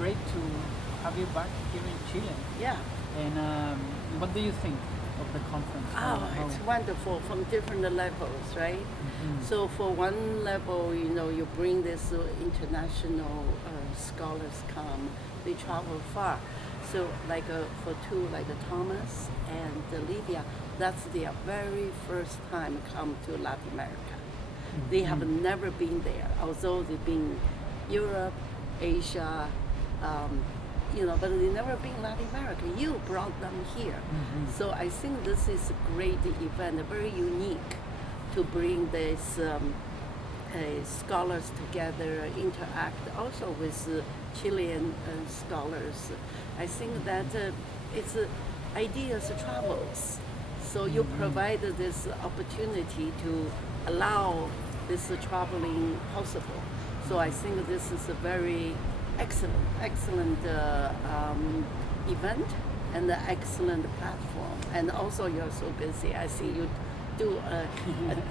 great to have you back here in Chile. Yeah. And what do you think of the conference? It's wonderful from different levels, right? So for one level, you bring this international scholars come, they travel far. So like for two, like Thomas and Lydia, that's their very first time come to Latin America. They have never been there, although they've been Europe, Asia, but they never been Latin America. You brought them here. So I think this is a great event, very unique to bring these scholars together, interact also with Chilean scholars. I think that it's ideas travels. So you provide this opportunity to allow this traveling possible. So I think this is a very excellent event and an excellent platform. And also you're so busy. I see you do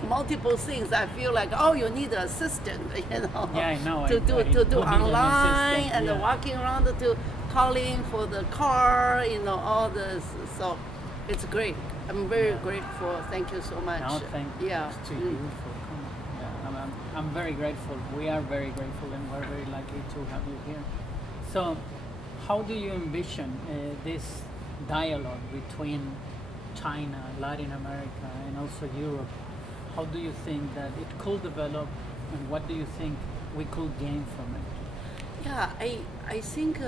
multiple things. I feel like, you need an assistant, Yeah, I know. to do I online and yeah. walking around to calling for the car, all this. So it's great. I'm very grateful. Thank you so much. No, thank you to you for coming. Yeah, I'm very grateful. We are very grateful, and we're very lucky to have you here. So, how do you envision this dialogue between China, Latin America, and also Europe? How do you think that it could develop, and what do you think we could gain from it? Yeah, I think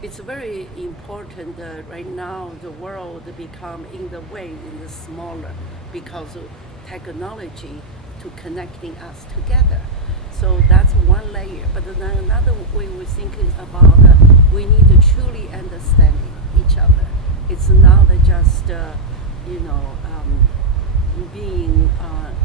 it's very important right now the world become in the smaller because of technology to connecting us together. So that's one layer. But then another way we're thinking about we need to truly understand each other. It's not just being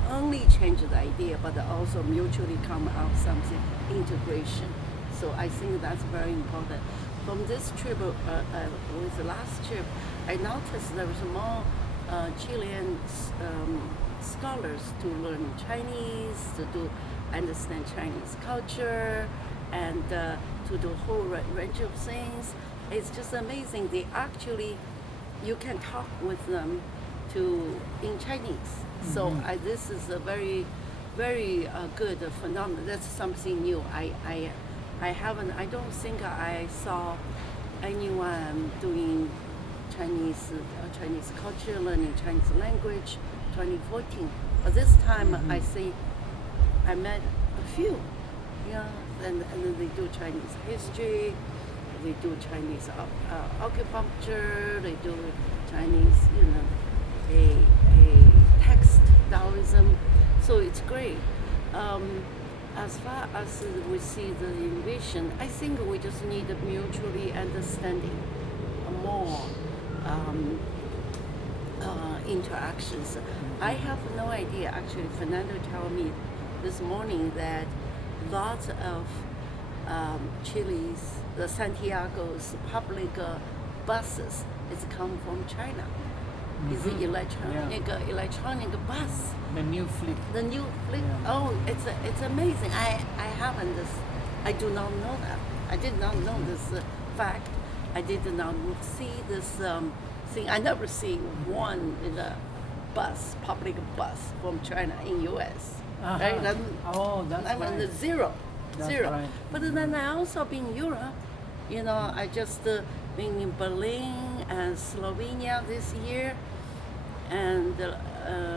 only change the idea, but also mutually come out something integration. So I think that's very important. From this trip, with the last trip, I noticed there was more Chilean scholars to learn Chinese, to understand Chinese culture, and to do a whole range of things. It's just amazing. They actually, you can talk with them in Chinese. So this is a very, very good phenomenon. That's something new. I don't think I saw anyone doing Chinese culture, learning Chinese language, 2014. But this time I met a few, and then they do Chinese history, they do Chinese acupuncture, they do Chinese, a text Taoism. So it's great. As far as we see the envision, I think we just need mutually understanding more interactions. I have no idea. Actually, Fernando told me this morning that lots of Chile's, the Santiago's public buses is come from China. It's the electronic bus. The new fleet. Yeah. Oh, it's amazing. I do not know that. I did not know this fact. I did not see this thing. I never see one in a public bus from China in U.S. Right? That's right. Zero. Right. But then I also been in Europe. I just been in Berlin and Slovenia this year, and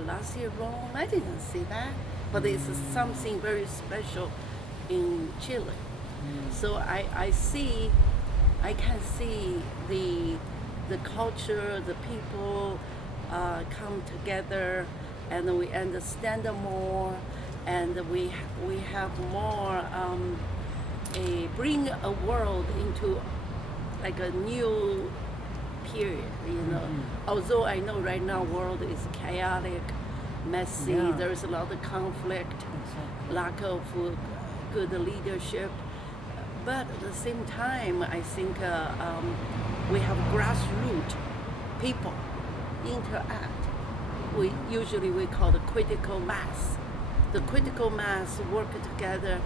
last year Rome. I didn't see that, but it's something very special in Chile. So I can see the culture, the people come together, and we understand more, and we have more bring a world into like a new period. Although I know right now world is chaotic, messy. There is a lot of conflict, lack of good leadership. But at the same time, I think we have grassroots people interact. We call the critical mass. The critical mass work together,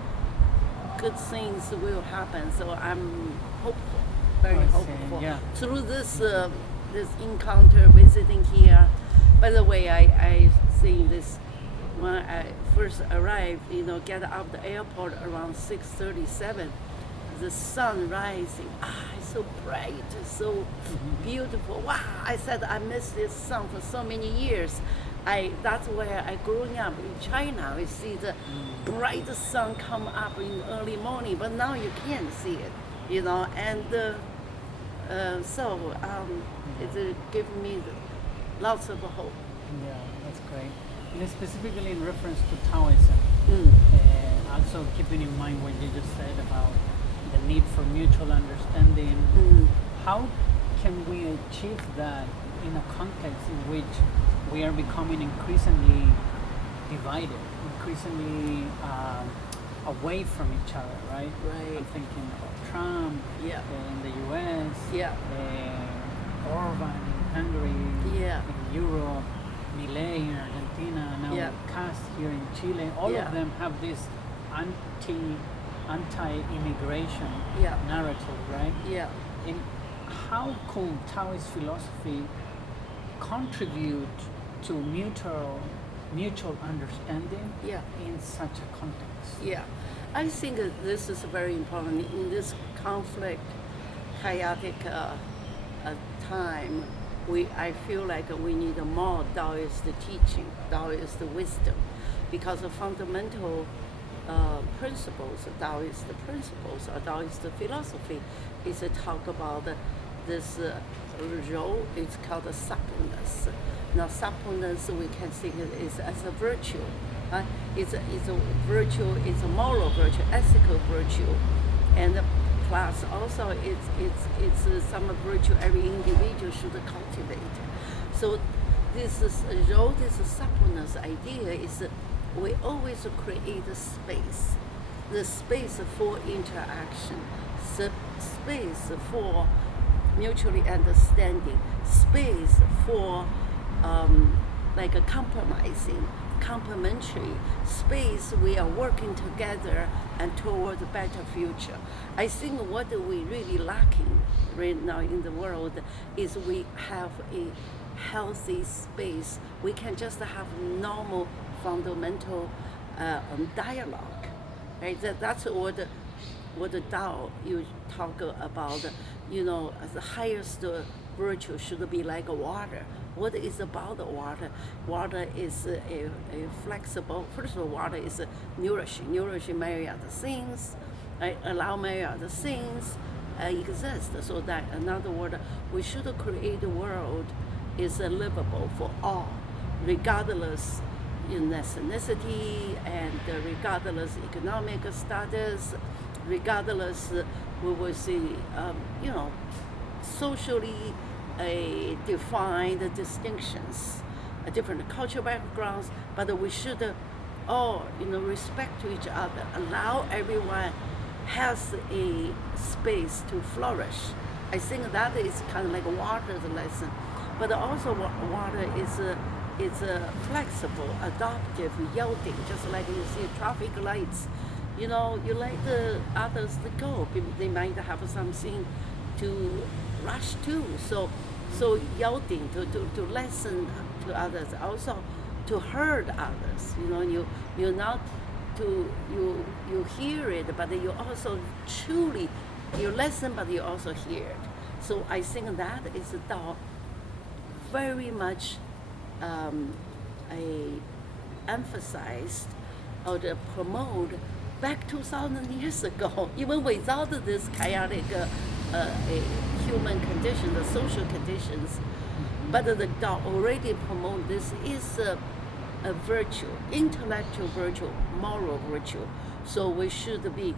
good things will happen. So I'm hopeful, very I see, hopeful. yeah. Through this encounter, visiting here. By the way, I see this when I first arrived. Get out the airport around 6:37. The sun rising, it's so bright, so beautiful. Wow! I said I missed this sun for so many years. That's where I grew up in China. We see the bright sun come up in early morning, but now you can't see it, And it gives me lots of hope. Yeah, that's great. And specifically in reference to Taoism, also keeping in mind what you just said about the need for mutual understanding, how can we achieve that in a context in which we are becoming increasingly divided, increasingly away from each other, right? Right. I'm thinking about Trump in the US, Orban in Hungary, in Europe, Milei in Argentina, now Cast here in Chile. All of them have this anti-immigration narrative, right? Yeah. And how could Taoist philosophy contribute to mutual understanding in such a context? Yeah, I think this is very important in this conflict, chaotic time. I feel like we need more Taoist teaching, Taoist wisdom, because the fundamental principles, Taoist principles, or Taoist philosophy, is to talk about this role. It's called suppleness. Now, suppleness we can think it is as a virtue. It's a virtue. It's a moral virtue, ethical virtue, and plus also it's some virtue every individual should cultivate. So this suppleness idea is we always create a space, the space for interaction, space for mutually understanding, space for like a compromising, complementary space. We are working together and toward a better future. I think what we really lacking right now in the world is we have a healthy space. We can just have normal fundamental dialogue, right? That's what the Tao you talk about. The highest virtue should be like water. What is about the water? Water is a flexible. First of all, water is nourishing many other things. Allow many other things exist. So that, in other words, we should create a world is livable for all, regardless in ethnicity and regardless economic status, regardless we will see socially defined distinctions, different cultural backgrounds, but we should all respect to each other, allow everyone has a space to flourish. I think that is kind of like water's lesson, but also water is flexible, adaptive, yielding, just like you see traffic lights. You let the others to go. They might have something to rush to. So yielding to listen to others, also to heard others. You're not you hear it, but you also truly you listen, but you also hear it. So I think that is Tao very much emphasized or promote back 2,000 years ago, even without this chaotic human condition, the social conditions. But the Tao already promote this is a virtue, intellectual virtue, moral virtue. So we should be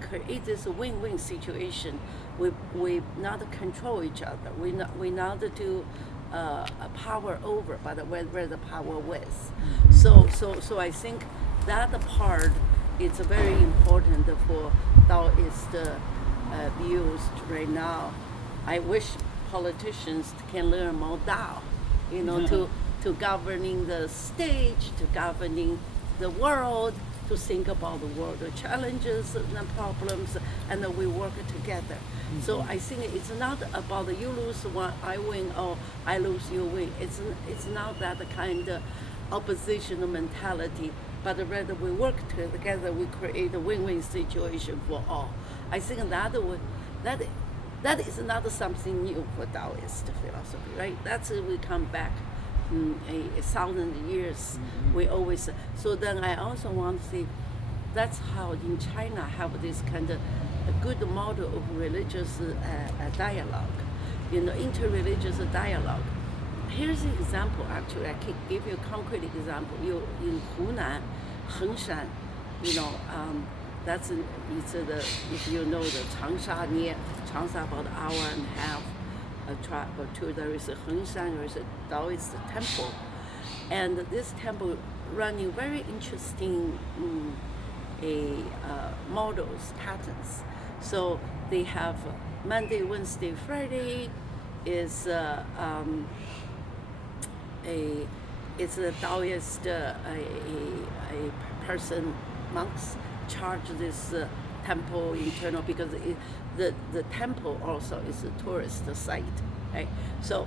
create this win-win situation. We not control each other. We not do power over, but where the power with. So I think that part is very important for Taoist views right now. I wish politicians can learn more Tao, to governing the stage, to governing the world, to think about the world, the challenges and the problems, and then we work together. So I think it's not about you lose one, I win, or I lose, you win. It's not that kind of oppositional mentality, but rather we work together, we create a win-win situation for all. I think that is not something new for Taoist philosophy, right? That's we come back 1,000 years. We always, so then I also want to say that's how in China have this kind of a good model of religious dialogue, interreligious dialogue. Here's an example. Actually, I can give you a concrete example. You in Hunan, Hengshan, if you know the Changsha near Changsha, about an hour and a half travel to, there is a Hengshan, there is a Taoist temple, and this temple running very interesting models, patterns. So they have Monday, Wednesday, Friday is it's a Taoist a person, monks charge this temple internal, because the temple also is a tourist site, right? So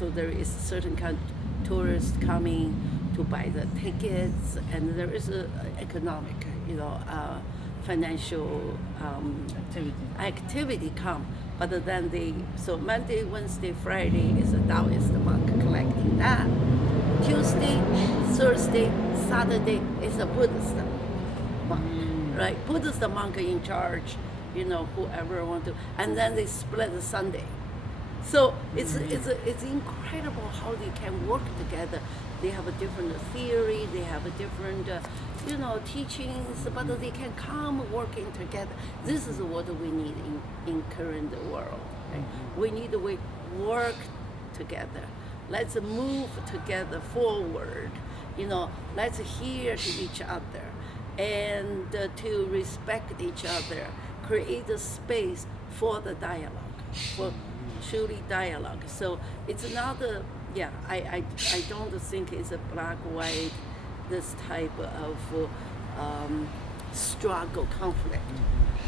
there is certain kind of tourists coming to buy the tickets, and there is a economic, financial activity come. But then so Monday, Wednesday, Friday is a Taoist monk collecting that. Tuesday, Thursday, Saturday is a Buddhist monk, right? Buddhist monk in charge, whoever want to, and then they split the Sunday. So it's incredible how they can work together. They have a different theory, they have a different teachings, but they can come working together. This is what we need in current world. Right? We need to work together. Let's move together forward. Let's hear to each other and to respect each other. Create a space for the dialogue, for truly dialogue. So it's not I don't think it's a black white, this type of struggle, conflict.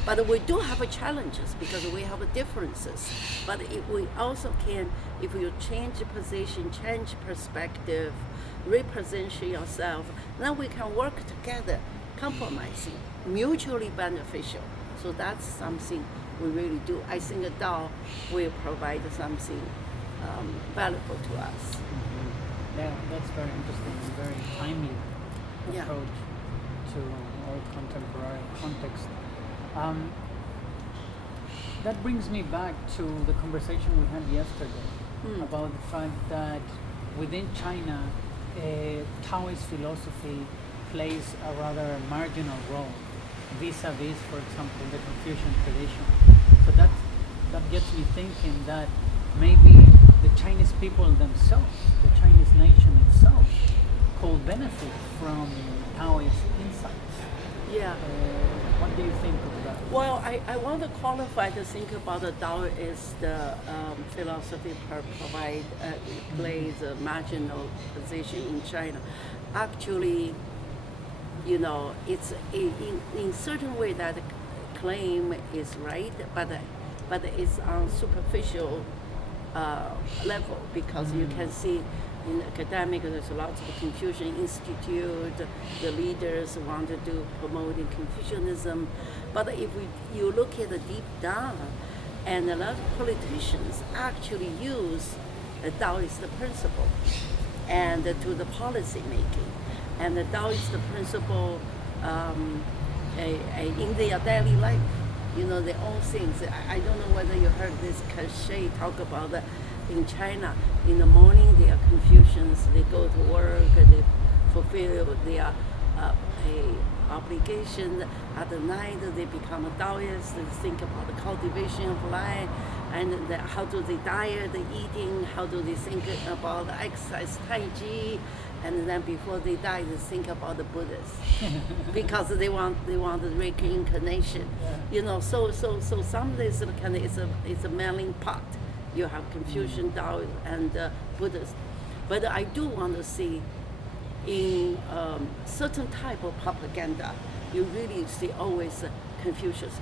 But we do have challenges because we have differences. But if we also can, if you change position, change perspective, reposition yourself, then we can work together, compromising, mutually beneficial. So that's something we really do. I think Tao will provide something valuable to us. Yeah, that's very interesting and very timely approach to our contemporary context. That brings me back to the conversation we had yesterday about the fact that within China, Taoist philosophy plays a rather marginal role vis-a-vis, for example, the Confucian tradition. So that gets me thinking that maybe the Chinese people themselves, the Chinese nation itself, could benefit from Taoist insights. Yeah. What do you think of that? Well, I want to qualify to think about the Taoist philosophy plays a marginal position in China. Actually, it's in certain way that claim is right, but it's on superficial level, because you can see in academic there's lots of Confucian Institute, the leaders want to do promoting Confucianism, but if you look at the deep down, and a lot of politicians actually use the Taoist principle and to the policy making, and the Taoist principle in their daily life. Their own things. I don't know whether you heard this cliche talk about that in China. In the morning, they are Confucians. They go to work. They fulfill their obligation. At the night, they become a Taoist. They think about the cultivation of life, and how do they diet, the eating. How do they think about the exercise, Tai Chi. And then before they die, they think about the Buddhists because they want the reincarnation. So some days it's a melting pot. You have Confucian, Tao, and Buddhist. But I do want to see in certain type of propaganda, you really see always Confucius.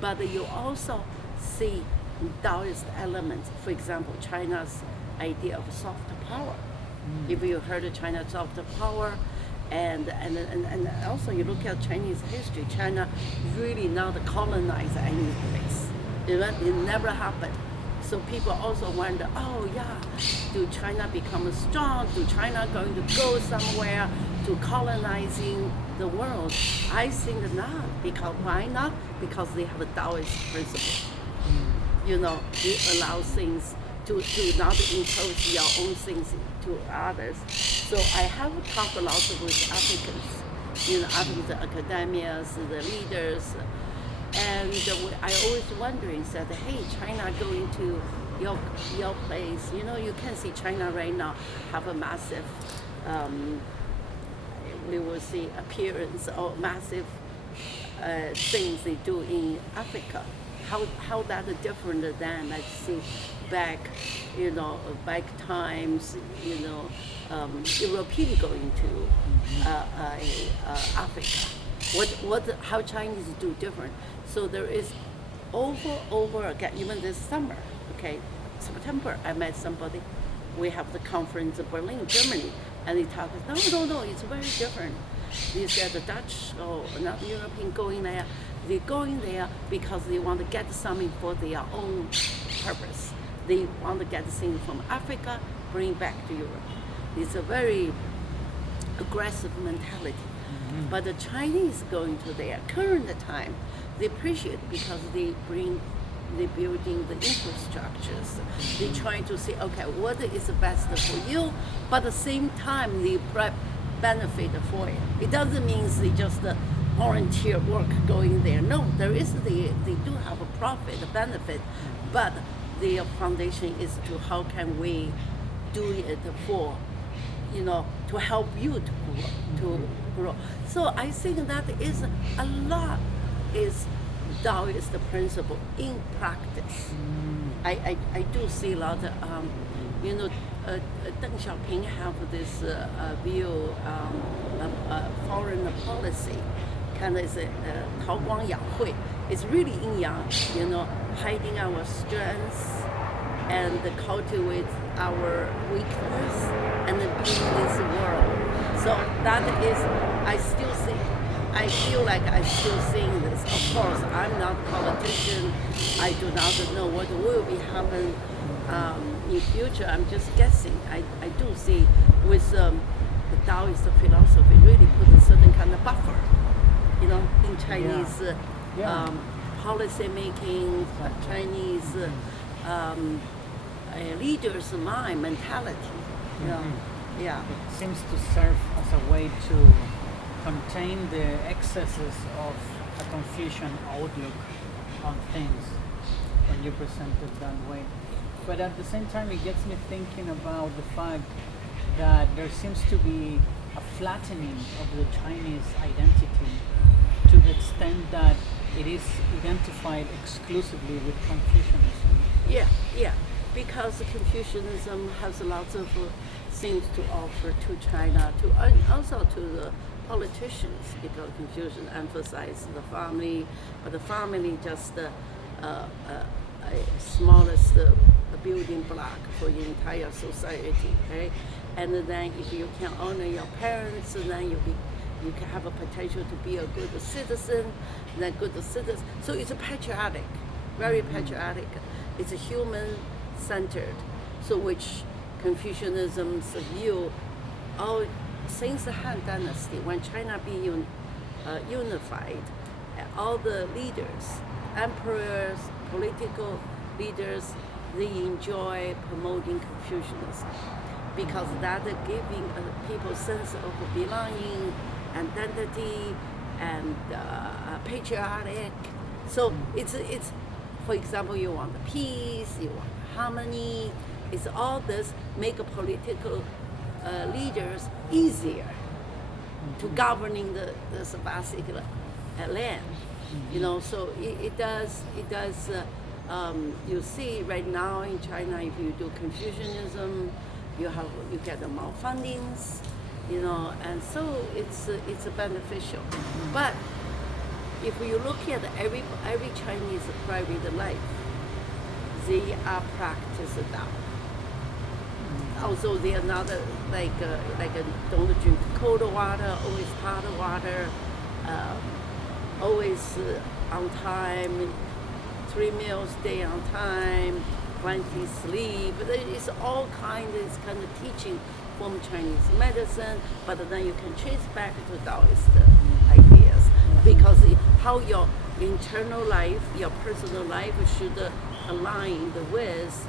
But you also see Taoist elements. For example, China's idea of soft power. If you heard of China's soft power, and also you look at Chinese history, China really not colonize any place. It never happened. So people also wonder, oh yeah, do China become strong? Do China going to go somewhere to colonizing the world? I think not. Because why not? Because they have a Taoist principle. It allows things to not impose your own things to others. So I have talked a lot with Africans, African academics, the leaders, and I always wondering, said, hey, China going to your place. You can see China right now have a massive, we will see appearance or massive things they do in Africa. How that is different than, let's see, back times, European going to Africa. How Chinese do different. So there is over again, even this summer, September, I met somebody. We have the conference in Berlin, Germany, and they talk, no, it's very different. They said the Dutch or not European going there, they're going there because they want to get something for their own purpose. They want to get things from Africa, bring back to Europe. It's a very aggressive mentality. But the Chinese going to their current time, they appreciate because they're building the infrastructures. They're trying to say, okay, what is the best for you, but at the same time, they benefit for it. It doesn't mean they just volunteer work going there. No, they do have a profit, a benefit, but the foundation is to how can we do it for, to help you to grow. So I think that is a lot is Taoist principle in practice. I do see a lot of, Deng Xiaoping have this view of foreign policy, kind of is a 韬光养晦. It's really yin yang, hiding our strengths and cultivate our weakness and be in this world. So that is, I feel like I still seeing this. Of course, I'm not a politician. I do not know what will be happen in future. I'm just guessing. I do see with the Taoist philosophy really put a certain kind of buffer, in Chinese policy making, Chinese leaders' mind mentality. Yeah. It seems to serve as a way to contain the excesses of a Confucian outlook on things when you present it that way. But at the same time, it gets me thinking about the fact that there seems to be a flattening of the Chinese identity to the extent that it is identified exclusively with Confucianism. Yeah, because Confucianism has lots of things to offer to China, and also to the politicians, because Confucius emphasized the family, but the family just a smallest building block for the entire society, right? And then if you can honor your parents, then you can have a potential to be a good citizen, then good citizen. So it's patriotic, very patriotic. It's human-centered, so which Confucianism's view, all since the Han Dynasty, when China being unified, all the leaders, emperors, political leaders, they enjoy promoting Confucianism because that giving people sense of belonging, identity, and patriotic. So it's for example, you want peace, you want harmony. It's all this make political leaders easier to governing this basic land. So it does. You see right now in China, if you do Confucianism, you get more fundings. and so it's beneficial. But if you look at every Chinese private life, they are practice Tao. Also, they are not don't drink cold water, always hot water, always on time, 3 meals day on time, plenty sleep. It's all kind of teaching from Chinese medicine, but then you can trace back to Taoist ideas, because how your internal life, your personal life should align with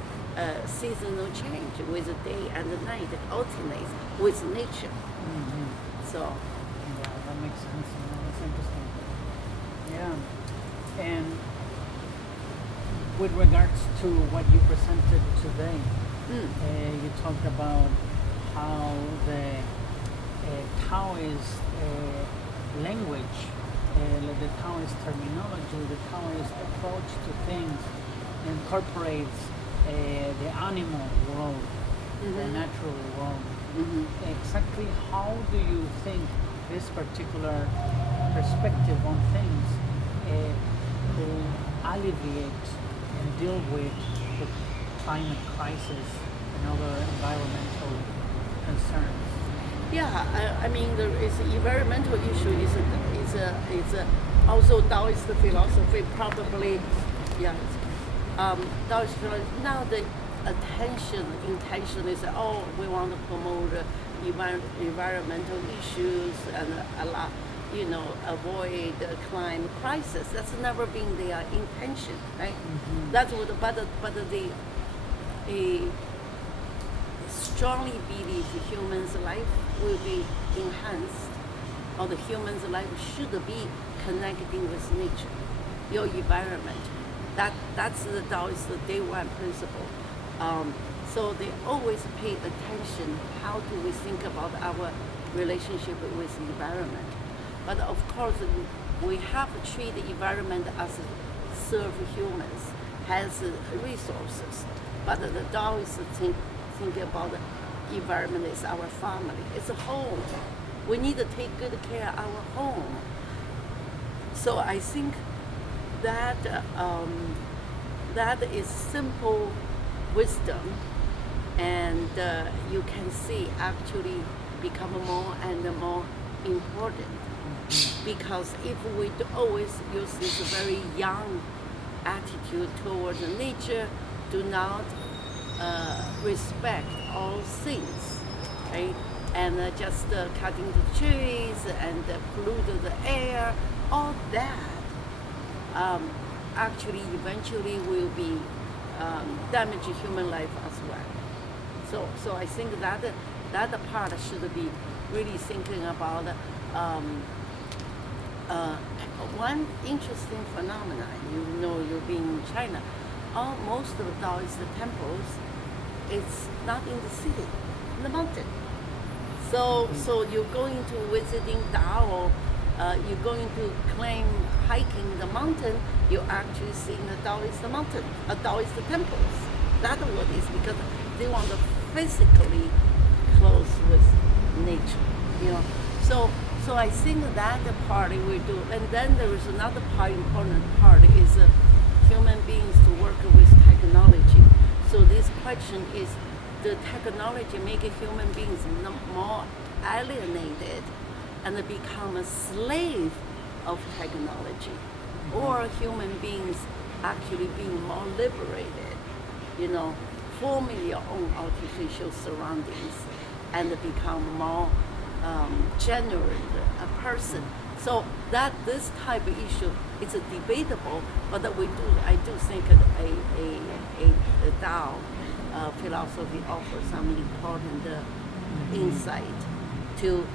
seasonal change, with the day and the night, alternates with nature. So, yeah, that makes sense. That's interesting. Yeah, and with regards to what you presented today, you talked about how the Taoist language, the Taoist terminology, the Taoist approach to things incorporates the animal world, the natural world. Exactly how do you think this particular perspective on things will alleviate and deal with the climate crisis and other environmental concerns? Yeah, I mean, there is environmental issue is also Taoist philosophy probably, yeah. Taoist philosophy, now the intention is, we want to promote environmental issues and avoid climate crisis. That's never been their intention, right? That's what, but they strongly believe the human's life will be enhanced, or the human's life should be connecting with nature, your environment. That's the Taoist day one principle. So they always pay attention, how do we think about our relationship with the environment. But of course, we have to treat the environment as serve humans, has resources. But the Taoists think about the environment as our family, it's a home. We need to take good care of our home. So I think that that is simple wisdom, and you can see actually become more and more important. Because if we always use this very young attitude towards nature, do not respect all things, right? And just cutting the trees and pollute the air, all that actually eventually will be damage human life as well. So I think that part should be really thinking about one interesting phenomenon. You've been in China. Most of the Taoist temples, it's not in the city, in the mountain. So you're going to visiting Tao, you're going to claim hiking the mountain, you're actually seeing the Taoist mountain, Taoist temples. That's what it is, because they want to physically close with nature, So I think that the part we do, and then there is another important part is human beings to work with technology. So this question is, the technology make human beings more alienated and become a slave of technology, or human beings actually being more liberated, forming your own artificial surroundings and become more genuine a person. So that this type of issue is debatable, but I do think a Tao philosophy offers some important insight to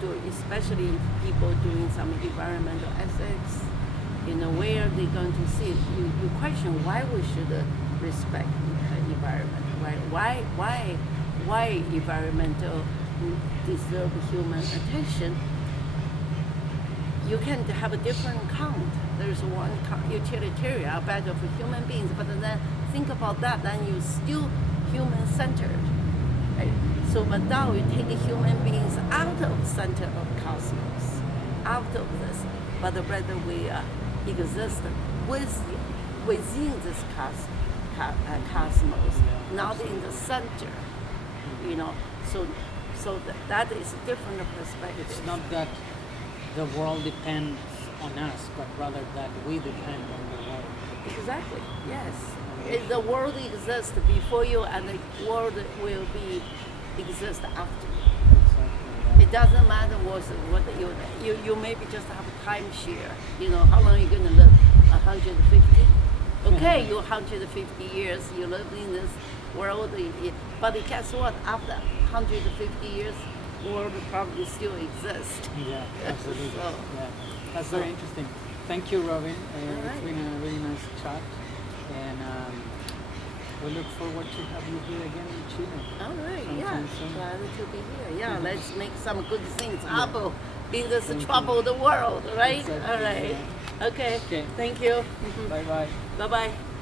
do, especially people doing some environmental ethics. Where they're going to see it. You question why we should respect environment. Why environmental deserve human attention? You can have a different count. There's one utilitarian, better for human beings, but then think about that, then you're still human-centered. Right? So, but now we take human beings out of center of cosmos, out of this, but rather we exist within this cosmos, not in the center. You know, so that is a different perspective. It's not that the world depends on us, but rather that we depend on the world. Exactly. Yes. The world exists before you, and the world will exist after you. Exactly. It doesn't matter what you maybe just have a timeshare. You know, how long are you going to live? 150. Okay, you 150 years you live in this world, but guess what? After 150 years, world probably still exists. Yeah, absolutely. So, yeah, that's very interesting. Thank you, Robin. Right. It's been a really nice chat, and we look forward to have you here again in Chile. all right, Sometime yeah, soon. glad to be here. Yeah, let's make some good things happen in this troubled world, right? Exactly, All right. yeah. Okay. Okay. Thank you. Bye bye. Bye bye.